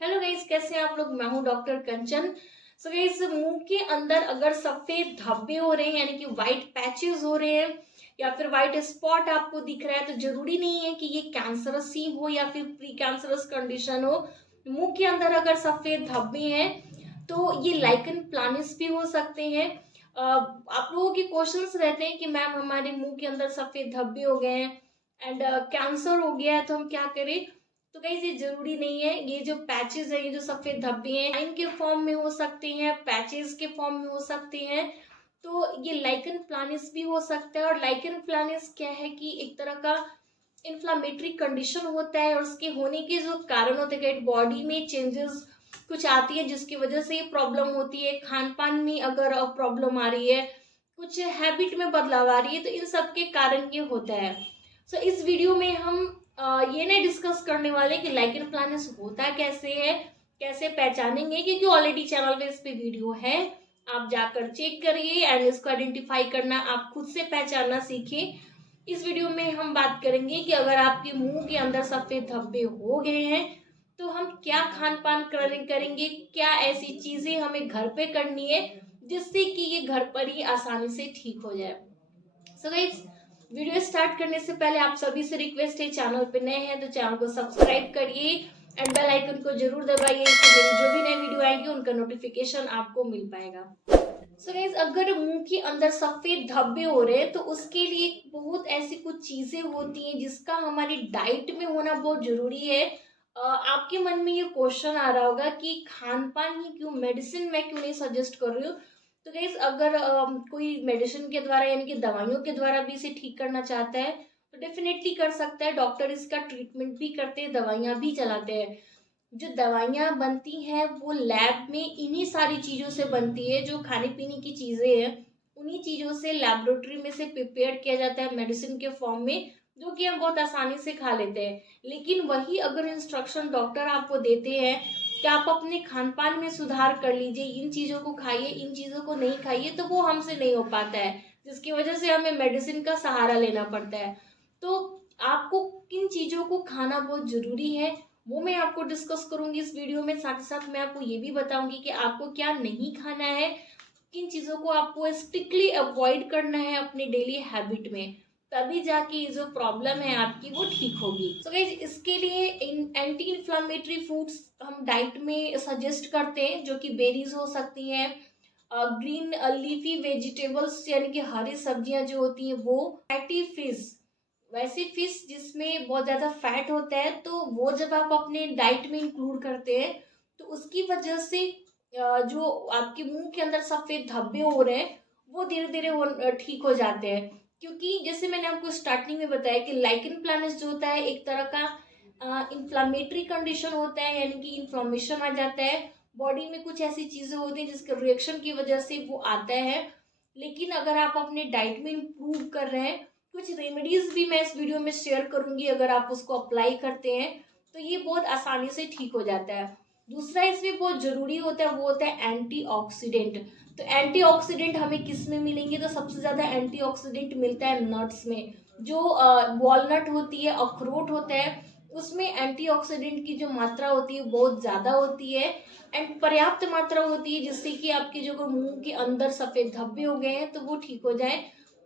Hello guys, कैसे हैं आप लोग। मैं हूं डॉक्टर कंचन। सो गाइस, मुंह के अंदर अगर सफेद धब्बे हो रहे हैं यानी कि वाइट पैचेस हो रहे हैं या फिर वाइट स्पॉट आपको दिख रहा है, तो जरूरी नहीं है कि ये कैंसरस ही हो या फिर प्री कैंसरस कंडीशन हो। मुंह के अंदर अगर सफेद धब्बे हैं तो ये लाइकन प्लानिस भी हो सकते हैं। आप लोगों के क्वेश्चंस रहते हैं कि मैम हमारे मुंह के अंदर सफेद धब्बे हो गए हैं एंड कैंसर हो गया है, तो हम क्या करें। तो गाइस, ये जरूरी नहीं है। ये जो पैचेस है, ये जो सफेद धब्बे हैं, लाइन के फॉर्म में हो सकते हैं, पैचेस के फॉर्म में हो सकते हैं। तो ये लाइकन प्लानिस भी हो सकता है। और लाइकन प्लानिस क्या है कि एक तरह का इन्फ्लामेटरी कंडीशन होता है और उसके होने के जो कारण होते हैं, बॉडी में चेंजेस कुछ आती है जिसकी वजह से ये प्रॉब्लम होती है। खान पान में अगर प्रॉब्लम आ रही है, कुछ हैबिट में बदलाव आ रही है, तो इन सब के कारण ये होता है। सो इस वीडियो में हम ये नहीं डिस्कस करने वाले कि लाइकन प्लानस होता कैसे है, कैसे पहचानेंगे, क्योंकि ऑलरेडी चैनल पे इस पे वीडियो है। आप जाकर चेक करिए एंड इसको आइडेंटिफाई करना आप खुद से पहचानना सीखिए। इस वीडियो में हम बात करेंगे कि अगर आपके मुंह के अंदर सफेद धब्बे हो गए हैं तो हम क्या खान पान करेंगे, क्या ऐसी चीजें हमें घर पे करनी है जिससे कि ये घर पर ही आसानी से ठीक हो जाए। सो गाइस, वीडियो स्टार्ट करने से पहले आप सभी से रिक्वेस्ट है, चैनल पे नए हैं तो चैनल को सब्सक्राइब करिए एंड बेल आइकन को जरूर दबाइए, इससे मेरी जो भी नई वीडियो आएगी उनका नोटिफिकेशन आपको मिल पाएगा। सो गाइस, अगर मुंह के अंदर सफेद धब्बे हो रहे हैं तो उसके लिए बहुत ऐसी कुछ चीजें होती हैं जिसका हमारी डाइट में होना बहुत जरूरी है। आपके मन में ये क्वेश्चन आ रहा होगा कि खान पान ही क्यों, मेडिसिन मैं क्यों नहीं सजेस्ट कर रही हूँ। तो गाइस, अगर कोई मेडिसिन के द्वारा यानी कि दवाइयों के द्वारा भी इसे ठीक करना चाहता है तो डेफिनेटली कर सकता है। डॉक्टर इसका ट्रीटमेंट भी करते हैं, दवाइयाँ भी चलाते हैं। जो दवाइयाँ बनती हैं वो लैब में इन्हीं सारी चीज़ों से बनती है। जो खाने पीने की चीज़ें हैं उन्हीं चीज़ों से लेबोरेटरी में से प्रिपेयर किया जाता है मेडिसिन के फॉर्म में, जो कि हम बहुत आसानी से खा लेते हैं। लेकिन वही अगर इंस्ट्रक्शन डॉक्टर आपको देते हैं कि आप अपने खान पान में सुधार कर लीजिए, इन चीज़ों को खाइए, इन चीज़ों को नहीं खाइए, तो वो हमसे नहीं हो पाता है, जिसकी वजह से हमें मेडिसिन का सहारा लेना पड़ता है। तो आपको किन चीज़ों को खाना बहुत ज़रूरी है वो मैं आपको डिस्कस करूंगी इस वीडियो में। साथ ही साथ मैं आपको ये भी बताऊंगी कि आपको क्या नहीं खाना है, किन चीज़ों को आपको स्ट्रिक्टली अवॉइड करना है अपनी डेली हैबिट में, तभी जाके ये जो प्रॉब्लम है आपकी वो ठीक होगी। सो गाइस, इसके लिए एंटी इन्फ्लामेटरी फूड्स हम डाइट में सजेस्ट करते हैं, जो कि बेरीज हो सकती हैं, ग्रीन लीफी वेजिटेबल्स यानी कि हरी सब्जियां जो होती हैं वो, फैटी फिश, वैसे फिश जिसमें बहुत ज़्यादा फैट होता है, तो वो जब आप अपने डाइट में इंक्लूड करते हैं तो उसकी वजह से जो आपके मुंह के अंदर सफ़ेद धब्बे हो रहे हैं वो धीरे धीरे वो ठीक हो जाते हैं। क्योंकि जैसे मैंने आपको स्टार्टिंग में बताया कि लाइकन प्लानस जो होता है एक तरह का इन्फ्लामेटरी कंडीशन होता है, यानी कि इन्फ्लामेशन आ जाता है बॉडी में, कुछ ऐसी चीज़ें होती हैं जिसके रिएक्शन की वजह से वो आता है। लेकिन अगर आप अपने डाइट में इम्प्रूव कर रहे हैं, कुछ रेमेडीज भी मैं इस वीडियो में शेयर करूंगी, अगर आप उसको अप्लाई करते हैं तो ये बहुत आसानी से ठीक हो जाता है। दूसरा इसमें बहुत जरूरी होता है वो होता है एंटीऑक्सीडेंट। तो एंटीऑक्सीडेंट हमें किस में मिलेंगे, तो सबसे ज्यादा एंटीऑक्सीडेंट मिलता है नट्स में। जो वॉलनट होती है, अखरोट होता है, उसमें एंटीऑक्सीडेंट की जो मात्रा होती है बहुत ज्यादा होती है एंड पर्याप्त मात्रा होती है, जिससे कि आपके जो मुंह के अंदर सफेद धब्बे हो गए हैं तो वो ठीक हो जाए।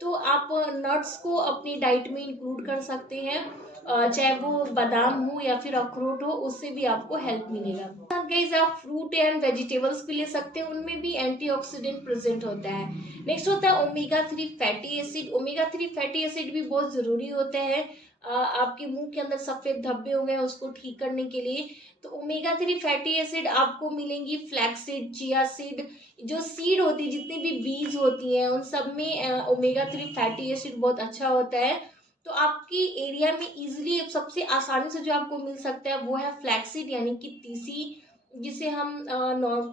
तो आप नट्स को अपनी डाइट में इंक्लूड कर सकते हैं, चाहे वो बादाम हो या फिर अखरोट हो, उससे भी आपको हेल्प मिलेगा। गाइस, आप फ्रूट एंड वेजिटेबल्स भी ले सकते हैं, उनमें भी एंटीऑक्सीडेंट प्रेजेंट होता है। नेक्स्ट होता है omega 3 fatty acid. Omega 3 fatty acid भी बहुत ज़रूरी होता है आपके मुंह के अंदर सफ़ेद धब्बे हो गए हैं उसको ठीक करने के लिए। तो ओमेगा 3 फैटी एसिड आपको मिलेंगी फ्लैक्स सीड, चिया सीड, जो सीड होती है, जितनी भी बीज होती हैं उन सब में ओमेगा 3 फैटी एसिड बहुत अच्छा होता है। तो आपकी एरिया में इजीली सबसे आसानी से जो आपको मिल सकता है वो है फ्लैक्सीड यानी कि तीसी, जिसे हम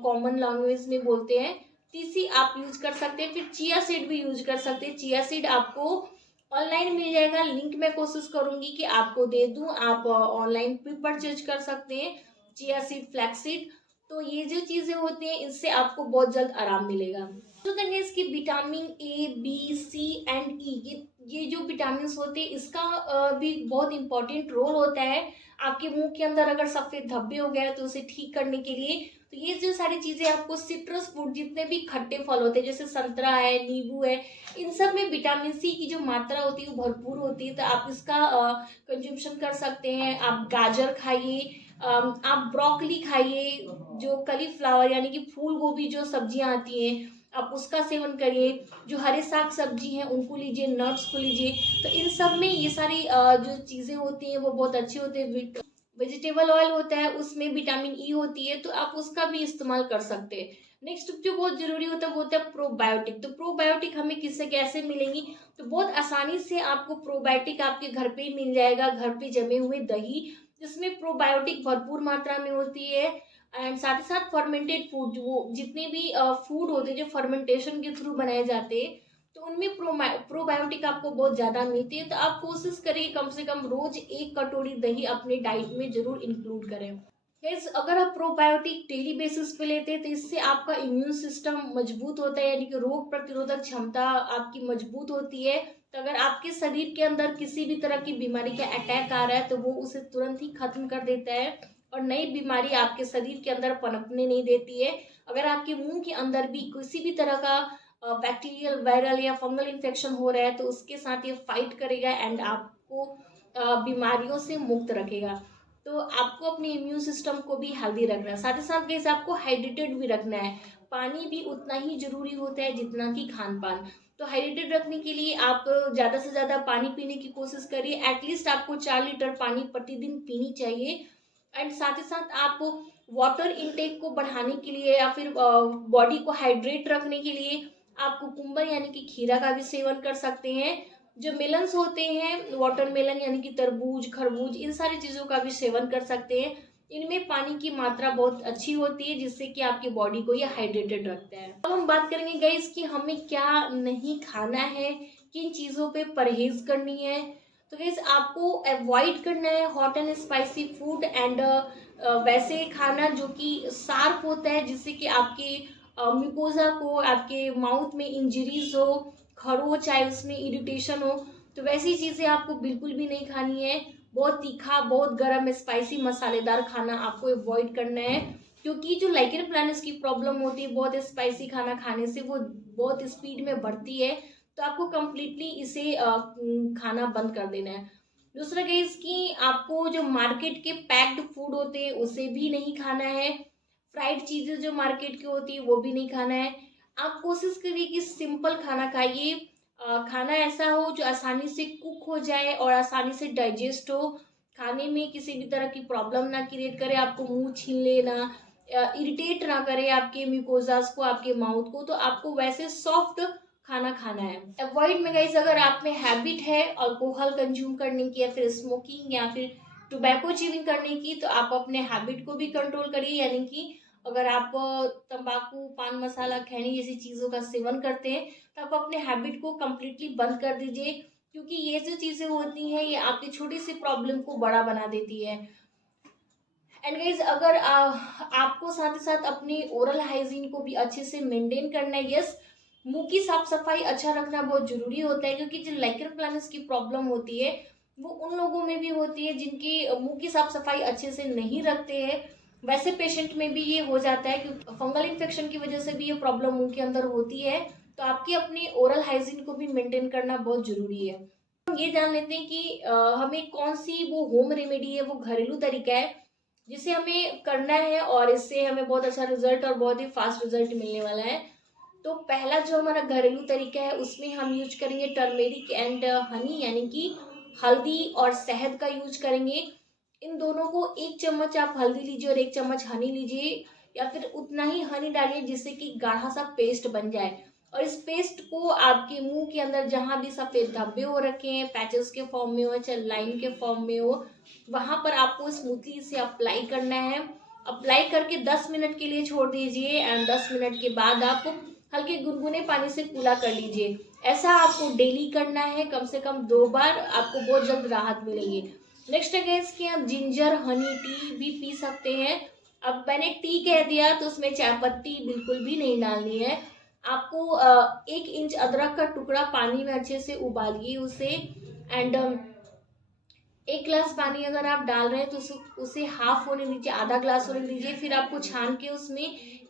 कॉमन लैंग्वेज में बोलते हैं तीसी, आप यूज कर सकते हैं। फिर चिया सीड भी यूज कर सकते हैं। चिया सीड आपको ऑनलाइन मिल जाएगा, लिंक मैं कोशिश करूंगी कि आपको दे दूं, आप ऑनलाइन भी परचेज कर सकते हैं चिया सीड, फ्लैक्स सीड। तो ये जो चीजें होती हैं इससे आपको बहुत जल्द आराम मिलेगा। तो देखिए, इसकी vitamin A, B, C and E, ये ये जो विटामिन्स होते हैं इसका भी बहुत इम्पोर्टेंट रोल होता है आपके मुंह के अंदर अगर सफ़ेद धब्बे हो गए तो उसे ठीक करने के लिए। तो ये जो सारी चीज़ें आपको सिट्रस फ्रूट जितने भी खट्टे फल होते हैं जैसे संतरा है, नींबू है, इन सब में विटामिन सी की जो मात्रा होती है वो भरपूर होती है। तो आप इसका कंज्यूमशन कर सकते हैं। आप गाजर खाइए, आप ब्रोकली खाइए, जो कलीफ्लावर यानी कि फूल गोभी जो सब्जियां आती हैं आप उसका सेवन करिए। जो हरे साग सब्जी हैं उनको लीजिए, नट्स को लीजिए। तो इन सब में ये सारी जो चीज़ें होती हैं वो बहुत अच्छी होती है। वेजिटेबल ऑयल होता है उसमें विटामिन ई होती है तो आप उसका भी इस्तेमाल कर सकते हैं। नेक्स्ट जो बहुत जरूरी होता है वो होता है प्रोबायोटिक। तो प्रोबायोटिक हमें किससे कैसे मिलेंगी? तो बहुत आसानी से आपको प्रोबायोटिक आपके घर पे ही मिल जाएगा। घर पे जमे हुए दही जिसमें प्रोबायोटिक भरपूर मात्रा में होती है। एंड साथ ही साथ फर्मेंटेड फूड जो जितने भी फूड होते हैं जो फर्मेंटेशन के थ्रू बनाए जाते हैं तो उनमें प्रोबायोटिक आपको बहुत ज़्यादा मिलती है। तो आप कोशिश करिए कम से कम रोज 1 कटोरी दही अपने डाइट में जरूर इंक्लूड करें। गाइस अगर आप प्रोबायोटिक डेली बेसिस पे लेते हैं तो इससे आपका इम्यून सिस्टम मजबूत होता है यानी कि रोग प्रतिरोधक क्षमता आपकी मजबूत होती है। तो अगर आपके शरीर के अंदर किसी भी तरह की बीमारी का अटैक आ रहा है तो वो उसे तुरंत ही खत्म कर देता है और नई बीमारी आपके शरीर के अंदर पनपने नहीं देती है। अगर आपके मुंह के अंदर भी किसी भी तरह का बैक्टीरियल, वायरल या फंगल इन्फेक्शन हो रहा है तो उसके साथ ये फाइट करेगा एंड आपको बीमारियों से मुक्त रखेगा। तो आपको अपने इम्यून सिस्टम को भी हेल्दी रखना है। साथ ही साथ गाइस आपको हाइड्रेटेड भी रखना है। पानी भी उतना ही जरूरी होता है जितना कि खान पान। तो हाइड्रेटेड रखने के लिए आप ज़्यादा से ज़्यादा पानी पीने की कोशिश करिए। एटलीस्ट आपको 4 लीटर पानी प्रतिदिन पीनी चाहिए। एंड साथ ही साथ आप वाटर इनटेक को बढ़ाने के लिए या फिर बॉडी को हाइड्रेट रखने के लिए आप कुकुम्बर यानी कि खीरा का भी सेवन कर सकते हैं। जो मेलन्स होते हैं वाटरमेलन यानी कि तरबूज, खरबूज, इन सारी चीज़ों का भी सेवन कर सकते हैं। इनमें पानी की मात्रा बहुत अच्छी होती है जिससे कि आपकी बॉडी को ये हाइड्रेटेड रखता है। अब हम बात करेंगे गाइस कि हमें क्या नहीं खाना है, किन चीज़ों पे परहेज करनी है। तो गाइस आपको अवॉइड करना है hot and spicy food and वैसे खाना जो कि शार्प होता है जिससे कि आपके म्यूकोजा को, आपके माउथ में इंजरीज हो, खरोच चाहे उसमें इरिटेशन हो, तो वैसी चीज़ें आपको बिल्कुल भी नहीं खानी है। बहुत तीखा, बहुत गरम, स्पाइसी, मसालेदार खाना आपको अवॉइड करना है क्योंकि जो लाइकेन प्लानस की प्रॉब्लम होती है बहुत स्पाइसी खाना खाने से वो बहुत स्पीड में बढ़ती है। तो आपको कम्प्लीटली इसे खाना बंद कर देना है। दूसरा केस कि आपको जो मार्केट के पैक्ड फूड होते हैं उसे भी नहीं खाना है। फ्राइड चीज़ें जो मार्केट की होती है वो भी नहीं खाना है। आप कोशिश करिए कि सिंपल खाना खाइए। खाना ऐसा हो जो आसानी से कुक हो जाए और आसानी से डाइजेस्ट हो। खाने में किसी भी तरह की प्रॉब्लम ना क्रिएट करे, आपको मुंह छीन लेना, इरिटेट ना करे आपके म्यूकोजास को, आपके माउथ को। तो आपको वैसे सॉफ्ट खाना खाना है। अवॉइड में गाइस अगर आप में हैबिट है अल्कोहल कंज्यूम करने की या फिर स्मोकिंग या फिर टोबैको च्यूइंग करने की तो आप अपने हैबिट को भी कंट्रोल करिए। यानी कि अगर आप तंबाकू, पान मसाला, खैनी जैसी चीज़ों का सेवन करते हैं तो आप अपने हैबिट को कम्प्लीटली बंद कर दीजिए क्योंकि ये जो चीज़ें होती हैं ये आपकी छोटी सी प्रॉब्लम को बड़ा बना देती है। एंड गाइज अगर आपको साथ ही साथ अपनी ओरल हाइजीन को भी अच्छे से मेंटेन करना है। यस, मुंह की साफ सफाई अच्छा रखना बहुत जरूरी होता है क्योंकि जो लाइकेन प्लानस की प्रॉब्लम होती है वो उन लोगों में भी होती है जिनकी मुंह की साफ सफाई अच्छे से नहीं रखते हैं। वैसे पेशेंट में भी ये हो जाता है क्योंकि फंगल इन्फेक्शन की वजह से भी ये प्रॉब्लम मुंह के अंदर होती है। तो आपकी अपनी ओरल हाइजीन को भी मेंटेन करना बहुत जरूरी है। हम ये जान लेते हैं कि हमें कौन सी वो होम रेमेडी है, वो घरेलू तरीका है जिसे हमें करना है और इससे हमें बहुत अच्छा रिजल्ट और बहुत ही फास्ट रिजल्ट मिलने वाला है। तो पहला जो हमारा घरेलू तरीका है उसमें हम यूज करेंगे टर्मेरिक एंड हनी यानी कि हल्दी और शहद का यूज करेंगे। इन दोनों को 1 चम्मच आप हल्दी लीजिए और 1 चम्मच हनी लीजिए या फिर उतना ही हनी डालिए जिससे कि गाढ़ा सा पेस्ट बन जाए। और इस पेस्ट को आपके मुंह के अंदर जहाँ भी सफ़ेद धब्बे हो रखे हैं, पैचेस के फॉर्म में हो चाहे लाइन के फॉर्म में हो, वहाँ पर आपको स्मूथली से अप्लाई करना है। अप्लाई करके 10 मिनट के लिए छोड़ दीजिए एंड 10 मिनट के बाद आप हल्के गुनगुने पानी से कुला कर लीजिए। ऐसा आपको डेली करना है, कम से कम 2 बार, आपको बहुत जल्द राहत मिलेगी। नेक्स्ट है कि आप जिंजर हनी टी भी पी सकते हैं। अब मैंने टी कह दिया तो उसमें चाय पत्ती बिल्कुल भी नहीं डालनी है। आपको 1 इंच अदरक का टुकड़ा पानी में अच्छे से उबालिए उसे। एंड 1 गिलास पानी अगर आप डाल रहे हैं तो उसे हाफ होने दीजिए, आधा ग्लास होने दीजिए। फिर आपको छान के उसमें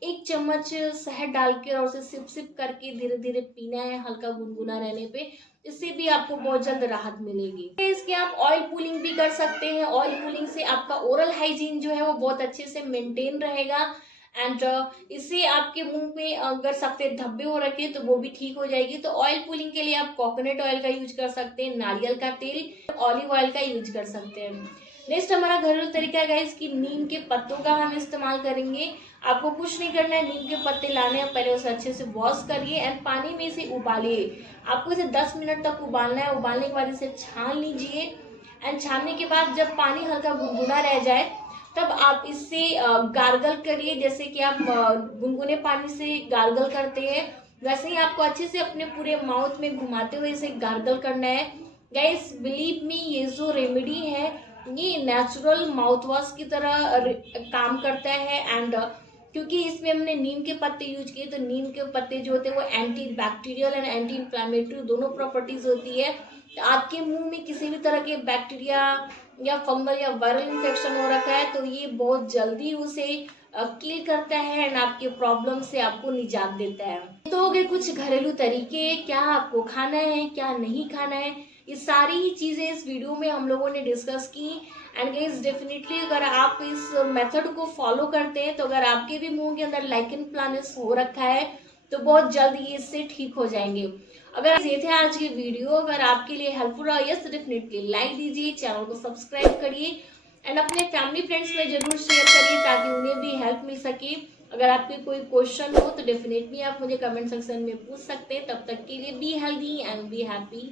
1 चम्मच शहद डाल के और उसे सिप सिप करके धीरे धीरे पीना है, हल्का गुनगुना रहने पे। इससे भी आपको बहुत जल्द राहत मिलेगी। इसके आप ऑयल पुलिंग भी कर सकते हैं। ऑयल पुलिंग से आपका ओरल हाइजीन जो है वो बहुत अच्छे से मेंटेन रहेगा। एंड इससे आपके मुंह में अगर सफेद धब्बे हो रखे तो वो भी ठीक हो जाएगी। तो ऑयल पुलिंग के लिए आप कोकोनट ऑयल का यूज कर सकते हैं, नारियल का तेल, ऑलिव ऑयल का यूज कर सकते हैं। नेक्स्ट हमारा घरेलू तरीका है गाइस कि नीम के पत्तों का हम इस्तेमाल करेंगे। आपको कुछ नहीं करना है, नीम के पत्ते लाने हैं, पहले उसे अच्छे से वॉश करिए एंड पानी में इसे उबालिए। आपको इसे 10 मिनट तक उबालना है। उबालने के बाद इसे छान लीजिए एंड छानने के बाद जब पानी हल्का गुनगुना रह जाए तब आप इससे गार्गल करिए। जैसे कि आप गुनगुने पानी से गार्गल करते हैं वैसे ही आपको अच्छे से अपने पूरे माउथ में घुमाते हुए इसे गार्गल करना है। गाइस बिलीव मी, ये जो रेमेडी है ये नेचुरल माउथ वॉश की तरह काम करता है। एंड क्योंकि इसमें हमने नीम के पत्ते यूज किए तो नीम के पत्ते जो होते हैं वो anti bacterial and anti inflammatory दोनों प्रॉपर्टीज होती है। तो आपके मुंह में किसी भी तरह के बैक्टीरिया या फंगल या वायरल इन्फेक्शन हो रखा है तो ये बहुत जल्दी उसे किल करता है एंड आपके प्रॉब्लम से आपको निजात देता है। तो हो गए कुछ घरेलू तरीके, क्या आपको खाना है क्या नहीं खाना है, ये सारी ही चीजें इस वीडियो में हम लोगों ने डिस्कस की। एंड गाइस डेफिनेटली अगर आप इस मेथड को फॉलो करते हैं तो अगर आपके भी मुंह के अंदर लाइकन प्लानस हो रखा है तो बहुत जल्द ये इससे ठीक हो जाएंगे। अगर ये थे आज की वीडियो, अगर आपके लिए हेल्पफुल रहा यस डेफिनेटली लाइक दीजिए, चैनल को सब्सक्राइब करिए एंड अपने फैमिली फ्रेंड्स में जरूर शेयर करिए ताकि उन्हें भी हेल्प मिल सके। अगर आपके कोई क्वेश्चन हो तो डेफिनेटली आप मुझे कमेंट सेक्शन में पूछ सकते हैं। तब तक के लिए be healthy and be happy.